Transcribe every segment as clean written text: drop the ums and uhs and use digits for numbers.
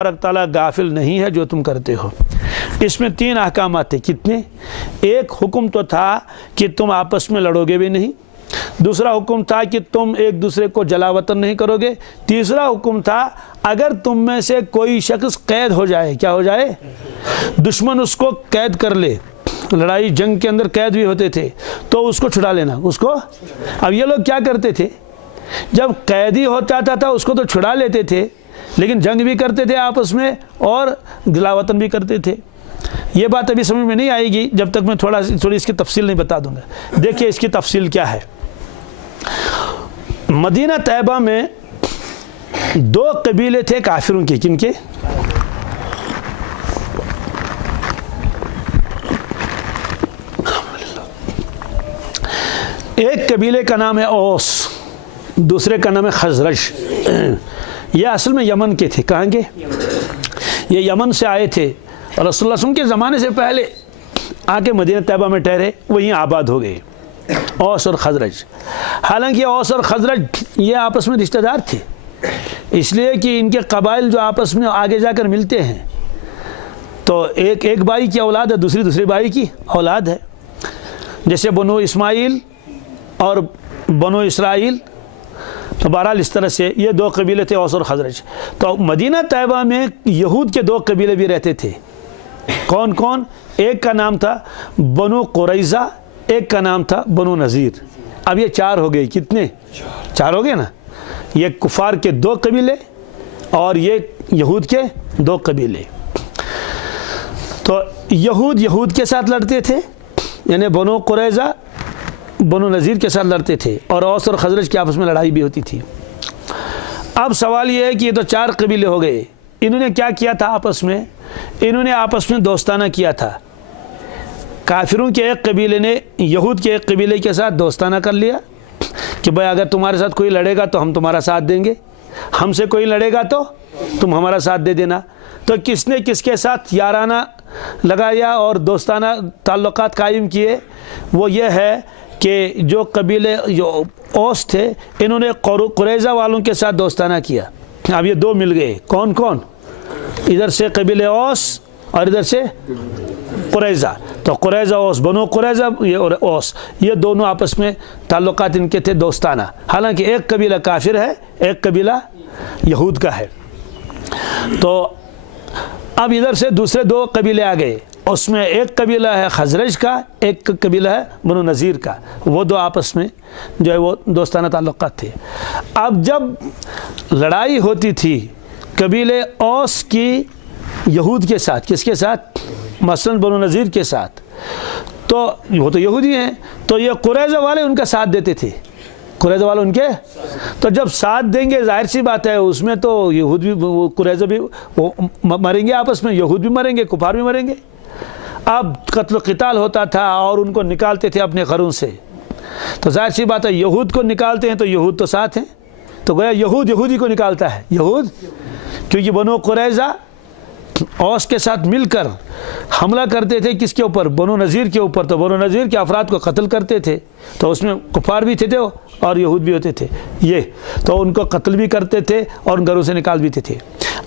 تبارک تعالیٰ غافل نہیں ہے جو تم کرتے ہو۔ اس میں 3 احکامات تھے۔ کتنے؟ ایک حکم تو تھا کہ تم آپس میں لڑو گے بھی نہیں، دوسرا حکم تھا کہ تم ایک دوسرے کو جلا وطن نہیں کرو گے، تیسرا حکم تھا اگر تم میں سے کوئی شخص قید ہو جائے، کیا ہو جائے؟ دشمن اس کو قید کر لے، لڑائی جنگ کے اندر قید بھی ہوتے تھے، تو اس کو چھڑا لینا اس کو۔ اب یہ لوگ کیا کرتے تھے، جب قیدی ہوتا تھا اس کو تو چھڑا لیتے تھے، لیکن جنگ بھی کرتے تھے آپس میں اور جلا وطن بھی کرتے تھے۔ یہ بات ابھی سمجھ میں نہیں آئے گی جب تک میں تھوڑی اس کی تفصیل نہیں بتا دوں گا۔ دیکھیے اس کی تفصیل کیا ہے۔ مدینہ طیبہ میں 2 قبیلے تھے کافروں کے۔ کن کے؟ ایک قبیلے کا نام ہے اوس، دوسرے کا نام ہے خزرج۔ یہ اصل میں یمن کے تھے۔ کہاں کے؟ یہ یمن سے آئے تھے اور رسول اللہ صلی اللہ علیہ وسلم کے زمانے سے پہلے آ کے مدینہ طیبہ میں ٹھہرے، وہیں آباد ہو گئے، اوس اور خزرج۔ حالانکہ اوس اور خزرج یہ آپس میں رشتہ دار تھے، اس لیے کہ ان کے قبائل جو آپس میں آگے جا کر ملتے ہیں تو ایک بھائی کی اولاد ہے، دوسرے بھائی کی اولاد ہے، جیسے بنو اسماعیل اور بنو اسرائیل۔ تو بہرحال اس طرح سے یہ 2 قبیلے تھے، اوس اور خزرج۔ تو مدینہ طیبہ میں یہود کے 2 قبیلے بھی رہتے تھے۔ کون کون؟ ایک کا نام تھا بنو قریظہ، ایک کا نام تھا بنو نذیر۔ اب یہ 4 ہو گئے۔ کتنے؟ 4 ہو گئے نا۔ یہ کفار کے 2 قبیلے اور یہ یہود کے 2 قبیلے۔ تو یہود کے ساتھ لڑتے تھے، یعنی بنو قریظہ بنو نذیر کے ساتھ لڑتے تھے، اور اوس اور خزرج کے آپس میں لڑائی بھی ہوتی تھی۔ اب سوال یہ ہے کہ یہ تو 4 قبیلے ہو گئے، انہوں نے کیا کیا تھا آپس میں؟ انہوں نے آپس میں دوستانہ کیا تھا۔ کافروں کے ایک قبیلے نے یہود کے ایک قبیلے کے ساتھ دوستانہ کر لیا کہ بھائی اگر تمہارے ساتھ کوئی لڑے گا تو ہم تمہارا ساتھ دیں گے، ہم سے کوئی لڑے گا تو تم ہمارا ساتھ دے دینا۔ تو کس نے کس کے ساتھ یارانہ لگایا اور دوستانہ تعلقات قائم کیے؟ وہ یہ ہے کہ جو قبیلے جو اوس تھے انہوں نے قریظہ والوں کے ساتھ دوستانہ کیا۔ اب یہ 2 مل گئے، کون کون؟ ادھر سے قبیلے اوس اور ادھر سے قریظہ۔ تو قریظہ اوس، بنو قریظہ اور اوس، یہ دونوں آپس میں تعلقات ان کے تھے دوستانہ، حالانکہ ایک قبیلہ کافر ہے، ایک قبیلہ یہود کا ہے۔ تو اب ادھر سے دوسرے 2 قبیلے آ گئے، اس میں ایک قبیلہ ہے خزرج کا، ایک قبیلہ ہے بنو نذیر کا۔ وہ 2 آپس میں جو ہے وہ دوستانہ تعلقات تھے۔ اب جب لڑائی ہوتی تھی قبیلے اوس کی یہود کے ساتھ، کس کے ساتھ؟ مثلا بنو نذیر کے ساتھ، تو وہ تو یہودی ہیں، تو یہ قریظہ والے ان کا ساتھ دیتے تھے، قریظہ والے ان کے۔ تو جب ساتھ دیں گے ظاہر سی بات ہے اس میں تو یہود بھی، قریظہ بھی مریں گے آپس میں، یہود بھی مریں گے، کفار بھی مریں گے۔ اب قتل و قتال ہوتا تھا اور ان کو نکالتے تھے اپنے گھروں سے، تو ظاہر سی بات ہے یہود کو نکالتے ہیں تو یہود تو ساتھ ہیں، تو گویا یہود یہودی کو نکالتا ہے، یہود، کیونکہ بنو قریظہ اوس کے ساتھ مل کر حملہ کرتے تھے کس کے اوپر؟ بنو نذیر کے اوپر۔ تو بنو نذیر کے افراد کو قتل کرتے تھے، تو اس میں کفار بھی تھے اور یہود بھی ہوتے تھے، یہ تو ان کو قتل بھی کرتے تھے اور گھروں سے نکال بھی تھے۔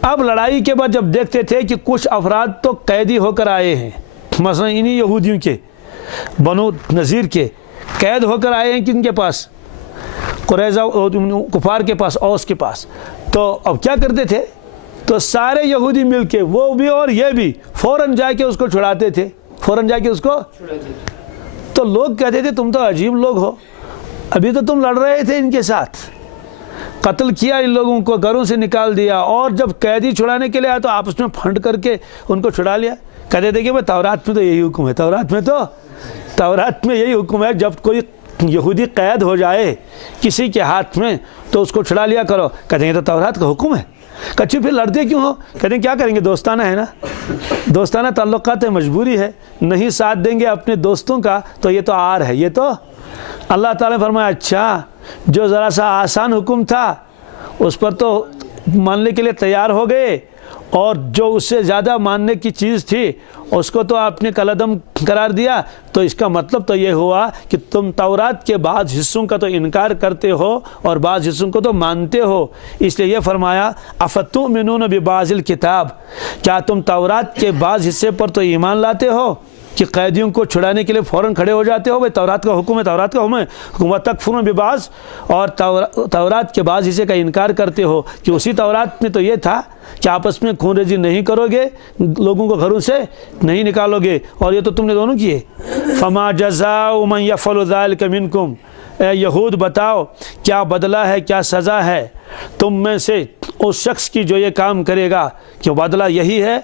اب لڑائی کے بعد جب دیکھتے تھے کہ کچھ افراد تو قیدی ہو کر آئے ہیں، مثلا انہی یہودیوں کے، بنو نذیر کے قید ہو کر آئے ہیں کن کے پاس؟ قریظہ کفار کے پاس، اوس کے پاس۔ تو اب کیا کرتے تھے؟ تو سارے یہودی مل کے، وہ بھی اور یہ بھی، فوراً جا کے اس کو چھڑاتے تھے، فوراً جا کے اس کو۔ تو لوگ کہتے تھے تم تو عجیب لوگ ہو، ابھی تو تم لڑ رہے تھے ان کے ساتھ، قتل کیا ان لوگوں کو، گھروں سے نکال دیا، اور جب قیدی چھڑانے کے لیے آیا تو آپس میں پھنڈ کر کے ان کو چھڑا لیا۔ کہتے تھے کہ بھائی تورات میں تو یہی حکم ہے، تورات میں یہی حکم ہے، جب کوئی یہودی قید ہو جائے کسی کے ہاتھ میں تو اس کو چھڑا لیا کرو۔ کہتے ہیں تو تورات کا حکم ہے۔ کچھ پھر لڑتے کیوں ہو؟ کہتے ہیں کیا کریں گے، دوستانہ ہے نا، دوستانہ تعلقات ہے، مجبوری ہے، نہیں ساتھ دیں گے اپنے دوستوں کا تو یہ تو عار ہے۔ یہ تو اللہ تعالیٰ نے فرمایا اچھا جو ذرا سا آسان حکم تھا اس پر تو ماننے کے لیے تیار ہو گئے، اور جو اس سے زیادہ ماننے کی چیز تھی اس کو تو آپ نے کالعدم قرار دیا، تو اس کا مطلب تو یہ ہوا کہ تم تورات کے بعض حصوں کا تو انکار کرتے ہو اور بعض حصوں کو تو مانتے ہو۔ اس لیے یہ فرمایا افتؤمنون ببعض الکتاب، کیا تم تورات کے بعض حصے پر تو ایمان لاتے ہو کہ قیدیوں کو چھڑانے کے لیے فوراً کھڑے ہو جاتے ہو، بھائی تورات کا حکم ہے، تورات کا حکم ہے، حکومت تکفرون ببعض، اور تورات کے بعض حصے کا انکار کرتے ہو کہ اسی تورات میں تو یہ تھا کہ آپس میں خون ریزی نہیں کرو گے، لوگوں کو گھروں سے نہیں نکالو گے، اور یہ تو تم نے دونوں کیے۔ فما جزاء من يفعل ذلك منکم، اے یہود بتاؤ کیا بدلہ ہے، کیا سزا ہے تم میں سے اس شخص کی جو یہ کام کرے گا، کہ بدلہ یہی ہے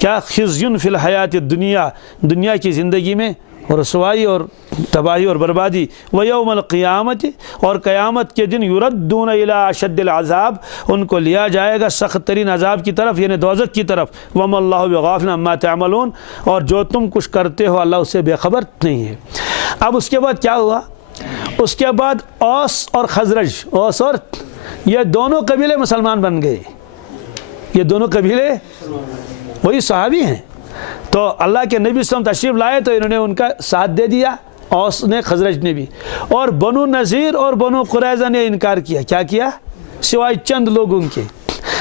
کیا خزی فی الحیات الدنیا، دنیا کی زندگی میں رسوائی اور تباہی اور بربادی، ویوم القیامت، اور قیامت کے دن یردون الی اشد العذاب، ان کو لیا جائے گا سخت ترین عذاب کی طرف، یعنی دوزخ کی طرف، وما اللہ بغافل عما تعملون، اور جو تم کچھ کرتے ہو اللہ اس سے بے خبر نہیں ہے۔ اب اس کے بعد کیا ہوا؟ اس کے بعد اوس اور خزرج، اوس اور یہ دونوں قبیلے مسلمان بن گئے، یہ دونوں قبیلے وہی صحابی ہیں، تو اللہ کے نبی صلی اللہ علیہ وسلم تشریف لائے تو انہوں نے ان کا ساتھ دے دیا، اوس نے خزرج نے بھی، اور بنو نذیر اور بنو قریظہ نے انکار کیا۔ کیا کیا؟ سوائے چند لوگوں کے۔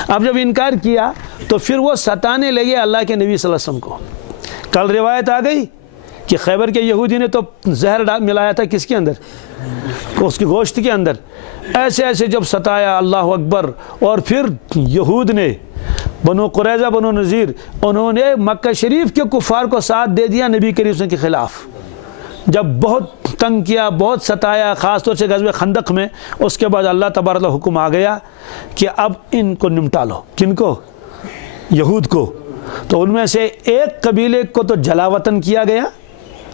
اب جب انکار کیا تو پھر وہ ستانے لگے اللہ کے نبی صلی اللہ علیہ وسلم کو۔ کل روایت آ گئی کہ خیبر کے یہودی نے تو زہر ملایا تھا کس کے اندر؟ اس کی گوشت کے اندر۔ ایسے ایسے جب ستایا، اللہ اکبر، اور پھر یہود نے، بنو قریظہ بنو نذیر، انہوں نے مکہ شریف کے کفار کو ساتھ دے دیا نبی کریم صلی اللہ علیہ وسلم کے خلاف۔ جب بہت تنگ کیا، بہت ستایا، خاص طور سے غزوہ خندق میں، اس کے بعد اللہ تبارک و حکم آ گیا کہ اب ان کو نمٹا لو۔ کن کو؟ یہود کو۔ تو ان میں سے ایک قبیلے کو تو جلا وطن کیا گیا،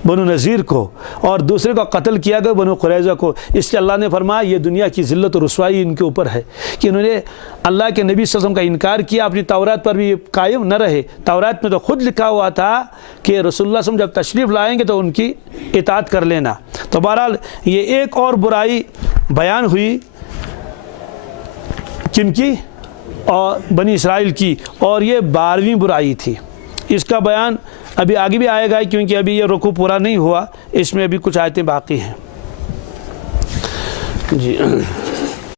بنو نذیر کو، اور دوسرے کو قتل کیا گیا، بنو قریظہ کو۔ اس لیے اللہ نے فرمایا یہ دنیا کی ذلت و رسوائی ان کے اوپر ہے کہ انہوں نے اللہ کے نبی صلی اللہ علیہ وسلم کا انکار کیا، اپنی تورات پر بھی قائم نہ رہے۔ تورات میں تو خود لکھا ہوا تھا کہ رسول اللہ صلی اللہ علیہ وسلم جب تشریف لائیں گے تو ان کی اطاعت کر لینا۔ تو بہرحال یہ ایک اور برائی بیان ہوئی، کن کی؟ اور بنی اسرائیل کی، اور یہ 12ویں برائی تھی۔ اس کا بیان ابھی آگے بھی آئے گا کیونکہ ابھی یہ رکوع پورا نہیں ہوا، اس میں ابھی کچھ آیتیں باقی ہیں۔ جی